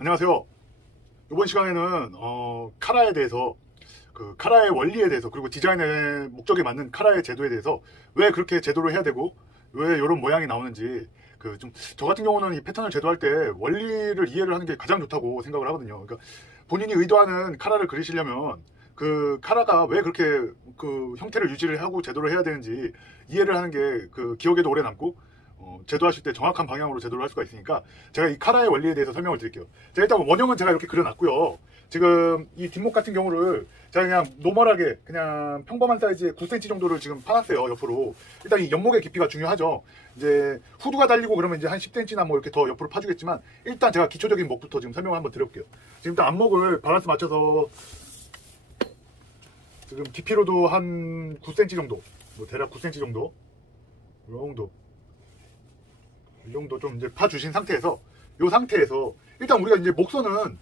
안녕하세요. 이번 시간에는 카라에 대해서 카라의 원리에 대해서 그리고 디자인의 목적에 맞는 카라의 제도에 대해서 왜 그렇게 제도를 해야 되고 왜 이런 모양이 나오는지 저 같은 경우는 이 패턴을 제도할 때 원리를 이해를 하는 게 가장 좋다고 생각을 하거든요. 그러니까 본인이 의도하는 카라를 그리시려면 그 카라가 왜 그렇게 그 형태를 유지를 하고 제도를 해야 되는지 이해를 하는 게 그 기억에도 오래 남고 제도하실 때 정확한 방향으로 제도를 할 수가 있으니까 제가 이 카라의 원리에 대해서 설명을 드릴게요. 제가 일단 원형은 제가 이렇게 그려놨고요. 지금 이 뒷목 같은 경우를 제가 그냥 노멀하게 그냥 평범한 사이즈의 9cm 정도를 지금 파놨어요. 옆으로. 일단 이 옆목의 깊이가 중요하죠. 이제 후드가 달리고 그러면 이제 한 10cm나 뭐 이렇게 더 옆으로 파주겠지만 일단 제가 기초적인 목부터 지금 설명을 한번 드려볼게요. 지금 일단 앞목을 밸런스 맞춰서 지금 깊이로도 한 9cm 정도, 뭐 대략 9cm 정도, 이 정도 좀 이제 파주신 상태에서, 이 상태에서 일단 우리가 이제 목선은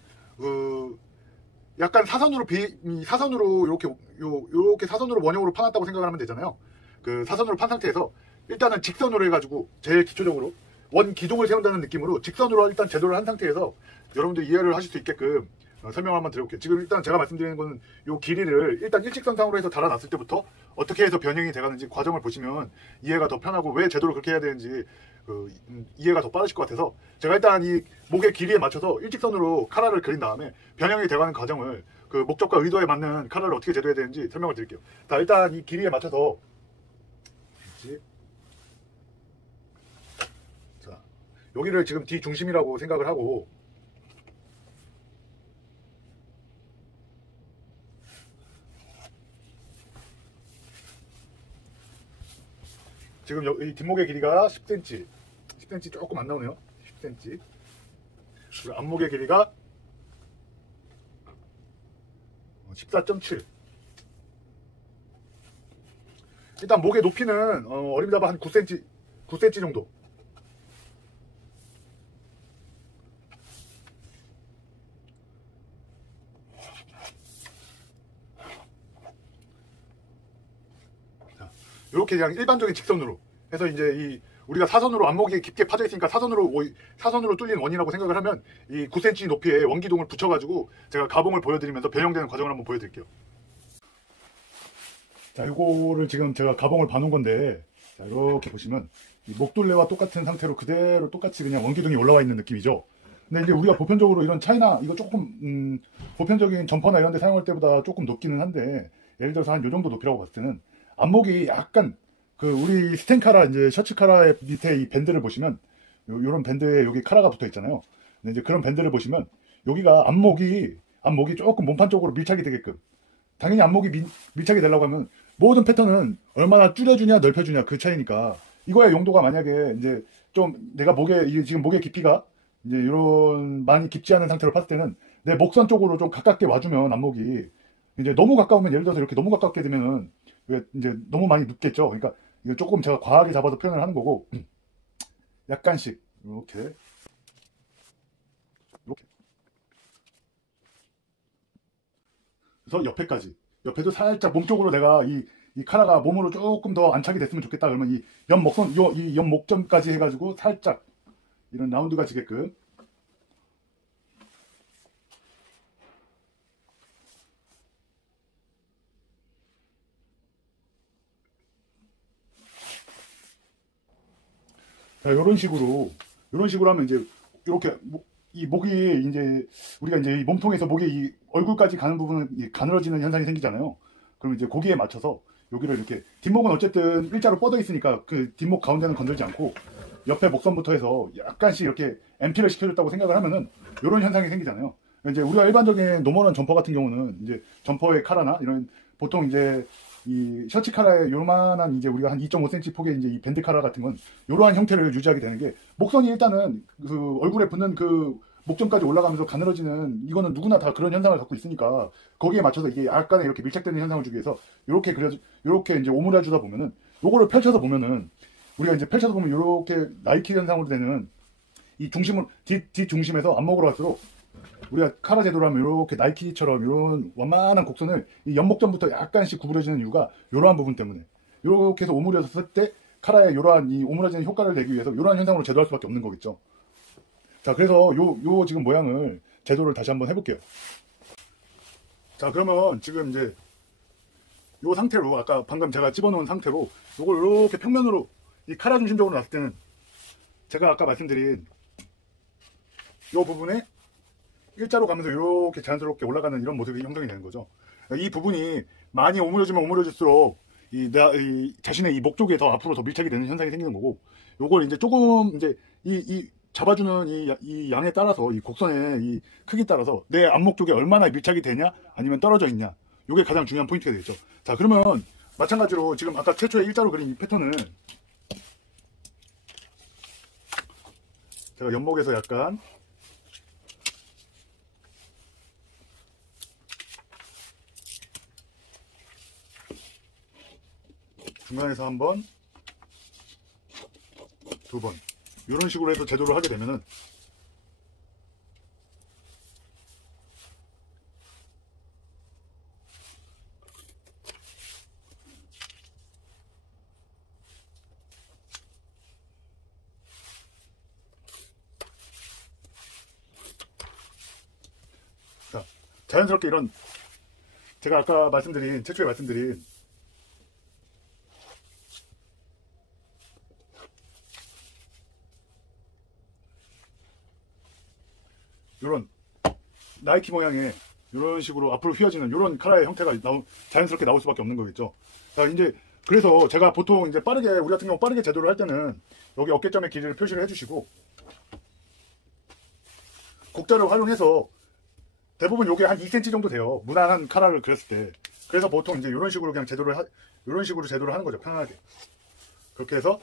약간 사선으로 이렇게 사선으로 원형으로 파놨다고 생각을 하면 되잖아요. 그 사선으로 판 상태에서 일단은 직선으로 해가지고 제일 기초적으로 원 기둥을 세운다는 느낌으로 직선으로 일단 제도를 한 상태에서 여러분들 이해를 하실 수 있게끔 설명을 한번 드려볼게요. 지금 일단 제가 말씀드리는 거는 이 길이를 일단 일직선상으로 해서 달아놨을 때부터 어떻게 해서 변형이 돼가는지 과정을 보시면 이해가 더 편하고 왜 제도를 그렇게 해야 되는지 이해가 더 빠르실 것 같아서 제가 일단 이 목의 길이에 맞춰서 일직선으로 카라를 그린 다음에 변형이 돼가는 과정을 그 목적과 의도에 맞는 카라를 어떻게 제도해야 되는지 설명을 드릴게요. 자, 일단 이 길이에 맞춰서 자, 여기를 지금 뒤 중심이라고 생각을 하고 지금 이 뒷목의 길이가 10cm 조금 안 나오네요. 10cm 그리고 앞목의 길이가 14.7 일단 목의 높이는 어림잡아 한 9cm 정도. 자, 이렇게 그냥 일반적인 직선으로 해서 이제 우리가 사선으로 앞목이 깊게 파져 있으니까 사선으로 뚫린 원이라고 생각을 하면 이 9cm 높이의 원기둥을 붙여가지고 제가 가봉을 보여드리면서 변형되는 과정을 한번 보여드릴게요. 자, 이거를 지금 제가 가봉을 봐놓은 건데, 자, 이렇게 보시면 이 목둘레와 똑같은 상태로 그대로 똑같이 그냥 원기둥이 올라와 있는 느낌이죠. 근데 이제 우리가 보편적으로 이런 차이나 이거 조금 보편적인 점퍼나 이런 데 사용할 때보다 조금 높기는 한데, 예를 들어서 한 요 정도 높이라고 봤을 때는 앞목이 약간 우리 스텐카라 이제 셔츠 카라의 밑에 이 밴드를 보시면 요런 밴드에 여기 카라가 붙어 있잖아요. 근데 이제 그런 밴드를 보시면 여기가 앞목이 조금 몸판 쪽으로 밀착이 되게끔, 당연히 앞목이 밀착이 되려고 하면 모든 패턴은 얼마나 줄여주냐 넓혀주냐 그 차이니까, 이거의 용도가 만약에 이제 좀 내가 지금 목의 깊이가 이제 이런 많이 깊지 않은 상태로 봤을 때는 내 목선 쪽으로 좀 가깝게 와주면 앞목이 이제 너무 가까우면, 예를 들어서 이렇게 너무 가깝게 되면은 이제 너무 많이 눕겠죠. 그러니까 이거 조금 제가 과하게 잡아서 표현을 하는 거고, 약간씩 이렇게 그래서 옆에도 살짝 몸쪽으로 내가 이 카라가 몸으로 조금 더 안착이 됐으면 좋겠다 그러면 이 옆목선 이 옆목점까지 해가지고 살짝 이런 라운드가 지게끔. 자, 이런 식으로 하면 이제 이렇게 이 목이 이제 우리가 이제 이 몸통에서 목이 이 얼굴까지 가는 부분은 가늘어지는 현상이 생기잖아요. 그럼 이제 거기에 맞춰서 여기를 이렇게, 뒷목은 어쨌든 일자로 뻗어 있으니까 그 뒷목 가운데는 건들지 않고 옆에 목선부터 해서 약간씩 이렇게 엠피를 시켜줬다고 생각을 하면은 이런 현상이 생기잖아요. 이제 우리가 일반적인 노멀한 점퍼 같은 경우는 이제 점퍼의 카라나 이런 보통 이제 이 셔츠 카라의 요만한 이제 우리가 한 2.5cm 폭의 이제 이 밴드 카라 같은 건 이러한 형태를 유지하게 되는 게, 목선이 일단은 그 얼굴에 붙는 그 목점까지 올라가면서 가늘어지는, 이거는 누구나 다 그런 현상을 갖고 있으니까 거기에 맞춰서 이게 약간의 이렇게 밀착되는 현상을 주기 위해서 이렇게 이제 오므려 주다 보면은, 요거를 펼쳐서 보면은 우리가 이제 펼쳐서 보면 이렇게 나이키 현상으로 되는 이 뒷중심에서 앞목으로 갈수록 우리가 카라 제도로 하면 이렇게 나이키처럼 이런 완만한 곡선을 이 옆목점부터 약간씩 구부려지는 이유가 이러한 부분 때문에, 이렇게 해서 오므려졌을 때 카라의 이러한 이 오므려지는 효과를 내기 위해서 이러한 현상으로 제도할 수밖에 없는 거겠죠. 자, 그래서 요 지금 모양을 제도를 다시 한번 해볼게요. 자, 그러면 지금 이제 요 상태로, 아까 방금 제가 집어넣은 상태로 요걸 이렇게 평면으로 이 카라 중심적으로 놨을 때는 제가 아까 말씀드린 요 부분에 일자로 가면서 이렇게 자연스럽게 올라가는 이런 모습이 형성이 되는 거죠. 이 부분이 많이 오므려지면 오므려질수록 이 자신의 이 목 쪽에 더 앞으로 더 밀착이 되는 현상이 생기는 거고, 요걸 이제 조금 이제 이 잡아주는 이 양에 따라서, 이 곡선의 이 크기 따라서 내 안목 쪽에 얼마나 밀착이 되냐 아니면 떨어져 있냐, 요게 가장 중요한 포인트가 되겠죠. 자, 그러면 마찬가지로 지금 아까 최초에 일자로 그린 이 패턴을 제가 연목에서 약간 중간에서 한 번, 두 번, 이런 식으로 해서 제도를 하게 되면은 자, 자연스럽게 이런 제가 아까 말씀드린, 최초에 말씀드린 이런 나이키 모양의 이런 식으로 앞으로 휘어지는 이런 카라의 형태가 자연스럽게 나올 수밖에 없는 거겠죠. 자, 이제 그래서 제가 보통 이제 빠르게, 우리 같은 경우 빠르게 제도를 할 때는 여기 어깨점의 길이를 표시를 해주시고, 곡자를 활용해서 대부분 요게 한 2cm 정도 돼요. 무난한 카라를 그렸을 때. 그래서 보통 이제 이런 식으로 그냥 이런 식으로 제도를 하는 거죠. 편안하게. 그렇게 해서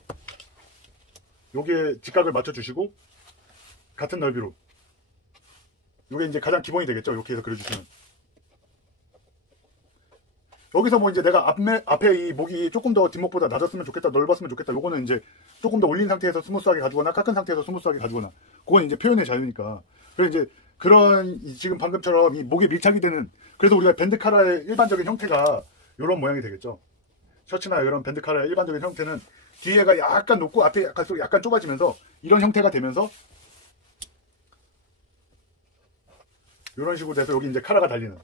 요게 직각을 맞춰주시고 같은 넓이로, 요게 이제 가장 기본이 되겠죠. 이렇게 해서 그려주시면. 여기서 뭐 이제 내가 앞에 이 목이 조금 더 뒷목보다 낮았으면 좋겠다, 넓었으면 좋겠다, 요거는 이제 조금 더 올린 상태에서 스무스하게 가주거나 깎은 상태에서 스무스하게 가주거나, 그건 이제 표현의 자유니까. 그래서 이제 그런 지금 방금처럼 이 목에 밀착이 되는, 그래서 우리가 밴드 카라의 일반적인 형태가 이런 모양이 되겠죠. 셔츠나 이런 밴드 카라의 일반적인 형태는 뒤에가 약간 높고 앞에 약간 좁아지면서 이런 형태가 되면서 이런 식으로 돼서 여기 이제 카라가 달리는,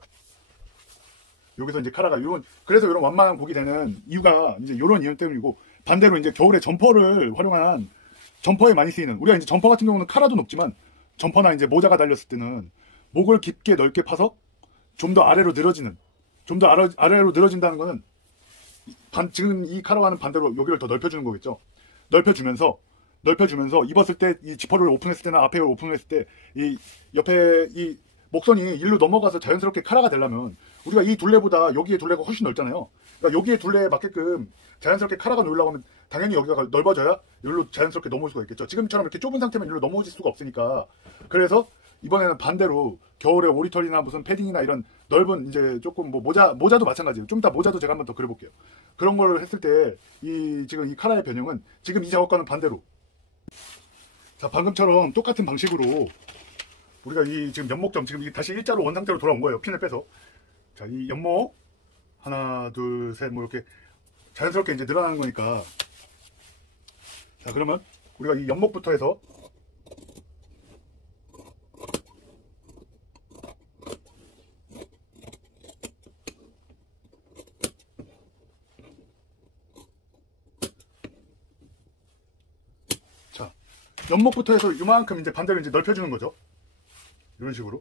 여기서 이제 카라가 그래서 이런 완만한 곡이 되는 이유가 이제 이런 이유 때문이고, 반대로 이제 겨울에 점퍼를 활용한, 점퍼에 많이 쓰이는, 우리가 이제 점퍼 같은 경우는 카라도 높지만 점퍼나 이제 모자가 달렸을 때는 목을 깊게 넓게 파서 좀 더 아래로 늘어지는, 좀 더 아래로 늘어진다는 거는 지금 이 카라와는 반대로 여기를 더 넓혀주는 거겠죠. 넓혀주면서 입었을 때 이 지퍼를 오픈했을 때나 앞에 오픈했을 때 이 옆에 이 목선이 일로 넘어가서 자연스럽게 카라가 되려면 우리가 이 둘레보다 여기의 둘레가 훨씬 넓잖아요. 그러니까 여기의 둘레에 맞게끔 자연스럽게 카라가 놓으려고 하면 당연히 여기가 넓어져야 여기로 자연스럽게 넘어올 수가 있겠죠. 지금처럼 이렇게 좁은 상태면 여기로 넘어질 수가 없으니까. 그래서 이번에는 반대로 겨울에 오리털이나 무슨 패딩이나 이런 넓은 이제 조금 뭐 모자도 마찬가지예요. 좀 이따 모자도 제가 한번 더 그려볼게요. 그런 걸 했을 때 지금 이 카라의 변형은 지금 이 작업과는 반대로, 자, 방금처럼 똑같은 방식으로 우리가 이 지금 연목점, 지금 다시 일자로 원 상태로 돌아온 거예요. 핀을 빼서. 자, 이 연목 하나, 둘, 셋, 뭐 이렇게 자연스럽게 이제 늘어나는 거니까. 자, 그러면 우리가 이 연목부터 해서 연목부터 해서 이만큼 이제 반대로 이제 넓혀주는 거죠. 이런 식으로.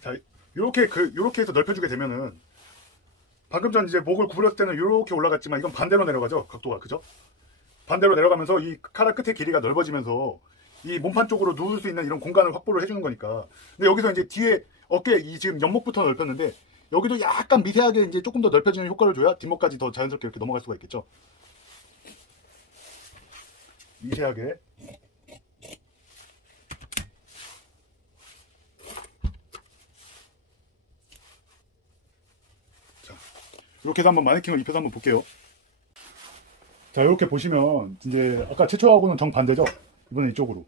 자, 요렇게 해서 넓혀주게 되면은, 방금 전 이제 목을 구부렸을 때는 요렇게 올라갔지만 이건 반대로 내려가죠. 각도가. 그죠? 반대로 내려가면서 이 카라 끝의 길이가 넓어지면서 이 몸판 쪽으로 누울 수 있는 이런 공간을 확보를 해주는 거니까. 근데 여기서 이제 뒤에 어깨, 지금 연목부터 넓혔는데 여기도 약간 미세하게 이제 조금 더 넓혀지는 효과를 줘야 뒷목까지 더 자연스럽게 이렇게 넘어갈 수가 있겠죠. 미세하게. 이렇게 해서 한번 마네킹을 입혀서 한번 볼게요. 자, 이렇게 보시면 이제 아까 최초하고는 정반대죠. 이번엔 이쪽으로.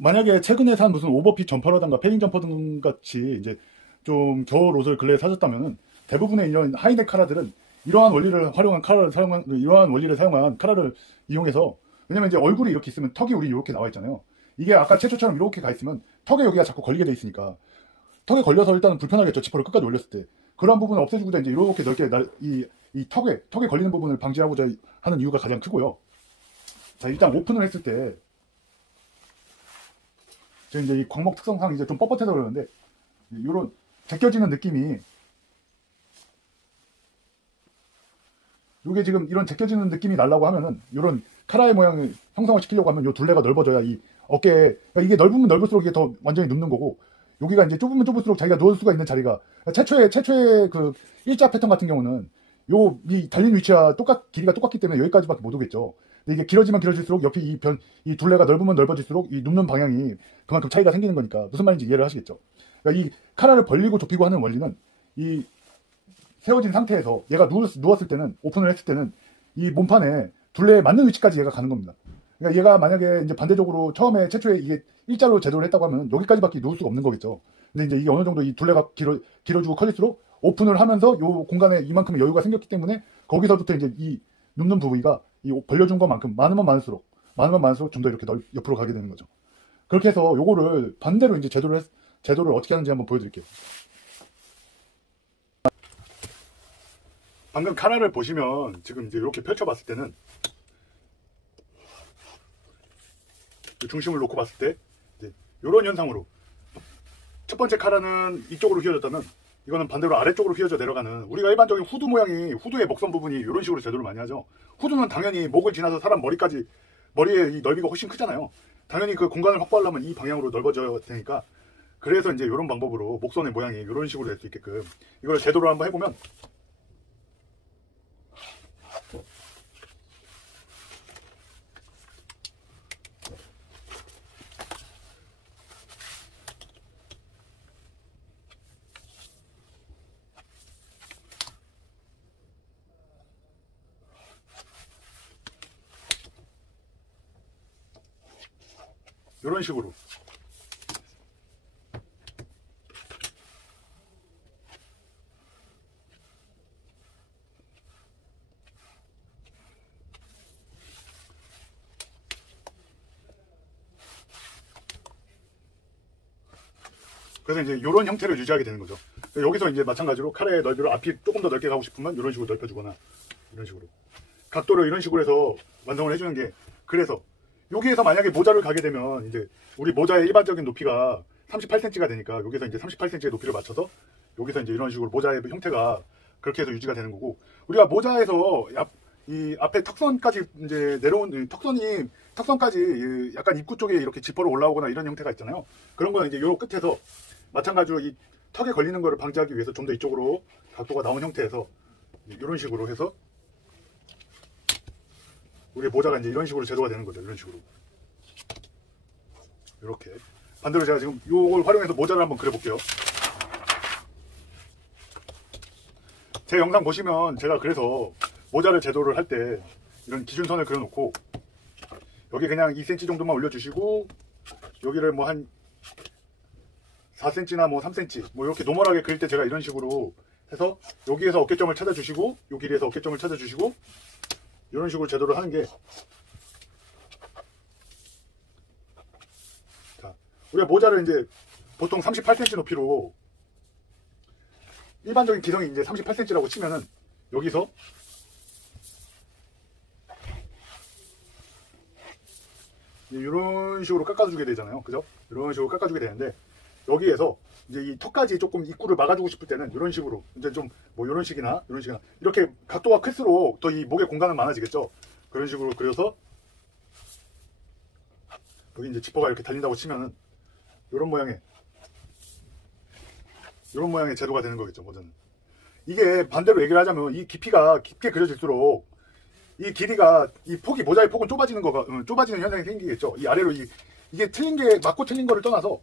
만약에 최근에 산 무슨 오버핏 점퍼라든가 패딩 점퍼 등 같이 이제 좀 겨울 옷을 근래에 사셨다면은 대부분의 이런 하이넥 카라들은 이러한 원리를 사용한 카라를 이용해서, 왜냐면 이제 얼굴이 이렇게 있으면 턱이 우리 이렇게 나와 있잖아요. 이게 아까 최초처럼 이렇게 가 있으면 턱에 여기가 자꾸 걸리게 돼 있으니까 턱에 걸려서 일단은 불편하겠죠. 지퍼를 끝까지 올렸을 때. 그런 부분을 없애주고자 이제 이렇게 넓게 이 턱에 걸리는 부분을 방지하고자 하는 이유가 가장 크고요. 자, 일단 오픈을 했을 때 지금 이제 이 광목 특성상 이제 좀 뻣뻣해서 그러는데 이런 제껴지는 느낌이, 이게 지금 이런 제껴지는 느낌이 나려고 하면은 이런 카라의 모양을 형성을 시키려고 하면 이 둘레가 넓어져야 이 어깨에, 그러니까 이게 넓으면 넓을수록 이게 더 완전히 눕는 거고, 여기가 이제 좁으면 좁을수록 자기가 누울 수가 있는 자리가, 최초의 그 일자 패턴 같은 경우는 이 달린 위치와 길이가 똑같기 때문에 여기까지밖에 못 오겠죠. 근데 이게 길어지면 길어질수록 옆이 이 둘레가 넓으면 넓어질수록 이 눕는 방향이 그만큼 차이가 생기는 거니까 무슨 말인지 이해를 하시겠죠. 그러니까 이 카라를 벌리고 좁히고 하는 원리는 이 세워진 상태에서 얘가 누웠을 때는, 오픈을 했을 때는 이 몸판에 둘레에 맞는 위치까지 얘가 가는 겁니다. 그러니까 얘가 만약에 이제 반대적으로 최초에 이게 일자로 제도를 했다고 하면 여기까지밖에 누울 수가 없는 거겠죠. 근데 이제 이게 어느 정도 이 둘레가 길어지고 커질수록 오픈을 하면서 요 공간에 이만큼의 여유가 생겼기 때문에 거기서부터 이제 이 눕는 부위가 이 벌려준 것만큼 많으면 많을수록 좀 더 이렇게 옆으로 가게 되는 거죠. 그렇게 해서 요거를 반대로 이제 제도를 어떻게 하는지 한번 보여드릴게요. 방금 카라를 보시면 지금 이제 이렇게 펼쳐봤을 때는 중심을 놓고 봤을 때 이제 이런 현상으로, 첫 번째 카라는 이쪽으로 휘어졌다면 이거는 반대로 아래쪽으로 휘어져 내려가는, 우리가 일반적인 후드 모양이, 후드의 목선 부분이 이런 식으로 제도를 많이 하죠. 후드는 당연히 목을 지나서 사람 머리에 이 넓이가 훨씬 크잖아요. 당연히 그 공간을 확보하려면 이 방향으로 넓어져야 되니까, 그래서 이제 이런 방법으로 목선의 모양이 이런 식으로 될 수 있게끔 이걸 제도로 한번 해보면, 이런 식으로 그래서 이제 이런 형태를 유지하게 되는 거죠. 여기서 이제 마찬가지로 카라의 넓이를 앞이 조금 더 넓게 가고 싶으면 이런 식으로 넓혀주거나, 이런 식으로 각도를 이런 식으로 해서 완성을 해주는 게, 그래서 여기에서 만약에 모자를 가게 되면 이제 우리 모자의 일반적인 높이가 38cm가 되니까 여기서 이제 38cm의 높이를 맞춰서 여기서 이제 이런 식으로 모자의 형태가 그렇게 해서 유지가 되는 거고, 우리가 모자에서 이 앞에 턱선까지 이제 내려온 턱선까지 약간 입구 쪽에 이렇게 지퍼로 올라오거나 이런 형태가 있잖아요. 그런 거는 이제 요 끝에서 마찬가지로 이 턱에 걸리는 거를 방지하기 위해서 좀 더 이쪽으로 각도가 나온 형태에서 이런 식으로 해서 우리 모자가 이제 이런 식으로 제도가 되는 거죠. 이런 식으로. 이렇게. 반대로 제가 지금 이걸 활용해서 모자를 한번 그려볼게요. 제 영상 보시면 제가 그래서 모자를 제도를 할 때 이런 기준선을 그려놓고 여기 그냥 2cm 정도만 올려주시고 여기를 뭐 한 4cm나 뭐 3cm 뭐 이렇게 노멀하게 그릴 때 제가 이런 식으로 해서 여기에서 어깨점을 찾아주시고 요 길이에서 어깨점을 찾아주시고 이런 식으로 제도를 하는 게, 자, 우리가 모자를 이제 보통 38cm 높이로, 일반적인 기성이 이제 38cm라고 치면은 여기서 이런 식으로 깎아주게 되잖아요. 그죠? 이런 식으로 깎아주게 되는데, 여기에서 이제 이 턱까지 조금 입구를 막아주고 싶을 때는 이런 식으로 이제 좀 뭐 이런 식이나 이렇게 각도가 클수록 더 이 목의 공간은 많아지겠죠. 그런 식으로 그려서 여기 이제 지퍼가 이렇게 달린다고 치면은 이런 모양의 제도가 되는 거겠죠. 모자는. 이게 반대로 얘기를 하자면 이 깊이가 깊게 그려질수록 이 길이가, 이 폭이, 모자의 폭은 좁아지는 현상이 생기겠죠. 이 아래로 이게 틀린 게, 맞고 틀린 거를 떠나서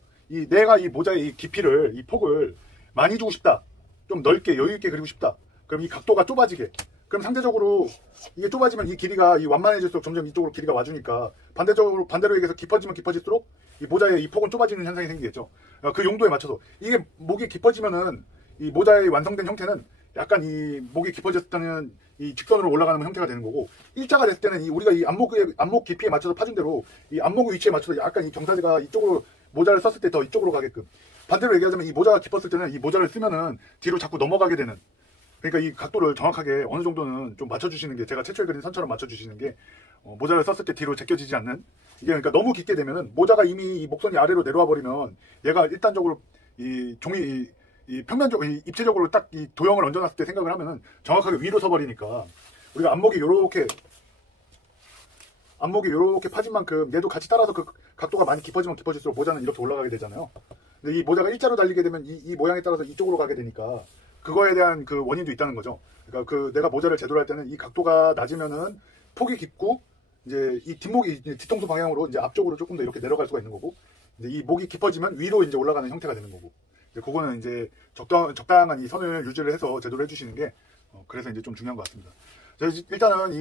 내가 이 모자의 이 깊이를, 이 폭을 많이 주고 싶다. 좀 넓게 여유있게 그리고 싶다. 그럼 이 각도가 좁아지게. 그럼 상대적으로 이게 좁아지면 이 길이가 이 완만해질수록 점점 이쪽으로 길이가 와주니까 반대로 얘기해서 깊어지면 깊어질수록 이 모자의 이 폭은 좁아지는 현상이 생기겠죠. 그 용도에 맞춰서 이게 목이 깊어지면은 이 모자의 완성된 형태는 약간 이 목이 깊어졌을 때는 이 직선으로 올라가는 형태가 되는 거고, 일자가 됐을 때는 우리가 이 안목 깊이에 맞춰서 파준 대로 이 안목의 위치에 맞춰서 약간 이 경사지가 이쪽으로 모자를 썼을 때 더 이쪽으로 가게끔, 반대로 얘기하자면 이 모자가 깊었을 때는 이 모자를 쓰면은 뒤로 자꾸 넘어가게 되는, 그러니까 이 각도를 정확하게 어느 정도는 좀 맞춰주시는 게, 제가 최초에 그린 선처럼 맞춰주시는 게 모자를 썼을 때 뒤로 제껴지지 않는, 이게 그러니까 너무 깊게 되면은 모자가 이미 이 목선이 아래로 내려와 버리면 얘가 일단적으로 이 종이 이 평면적으로 입체적으로 딱 이 도형을 얹어놨을 때 생각을 하면은 정확하게 위로 서버리니까, 우리가 안목이 요렇게 파진 만큼 얘도 같이 따라서 그 각도가 많이 깊어지면 깊어질수록 모자는 이렇게 올라가게 되잖아요. 근데 이 모자가 일자로 달리게 되면 이 모양에 따라서 이쪽으로 가게 되니까 그거에 대한 그 원인도 있다는 거죠. 그러니까 그 내가 모자를 제대로 할 때는 이 각도가 낮으면은 폭이 깊고 이제 이 뒷목이 뒤통수 방향으로 이제 앞쪽으로 조금 더 이렇게 내려갈 수가 있는 거고, 이제 이 목이 깊어지면 위로 이제 올라가는 형태가 되는 거고, 이제 그거는 이제 적당한 이 선을 유지를 해서 제대로 해주시는 게 그래서 이제 좀 중요한 것 같습니다. 일단은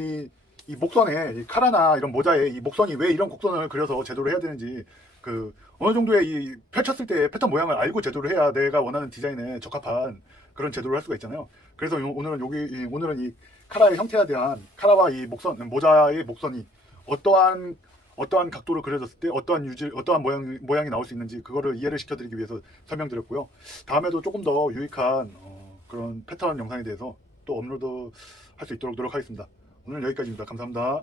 이 목선에 이 카라나 이런 모자에 이 목선이 왜 이런 곡선을 그려서 제대로 해야 되는지, 그 어느 정도의 이 펼쳤을 때 패턴 모양을 알고 제대로 해야 내가 원하는 디자인에 적합한 그런 제도를 할 수가 있잖아요. 그래서 오늘은 이 카라의 형태에 대한, 카라와 이 모자의 목선이 어떠한 각도로 그려졌을 때 어떠한 모양이 나올 수 있는지 그거를 이해를 시켜드리기 위해서 설명드렸고요. 다음에도 조금 더 유익한 그런 패턴 영상에 대해서 또 업로드 할 수 있도록 노력하겠습니다. 오늘 여기까지입니다. 감사합니다.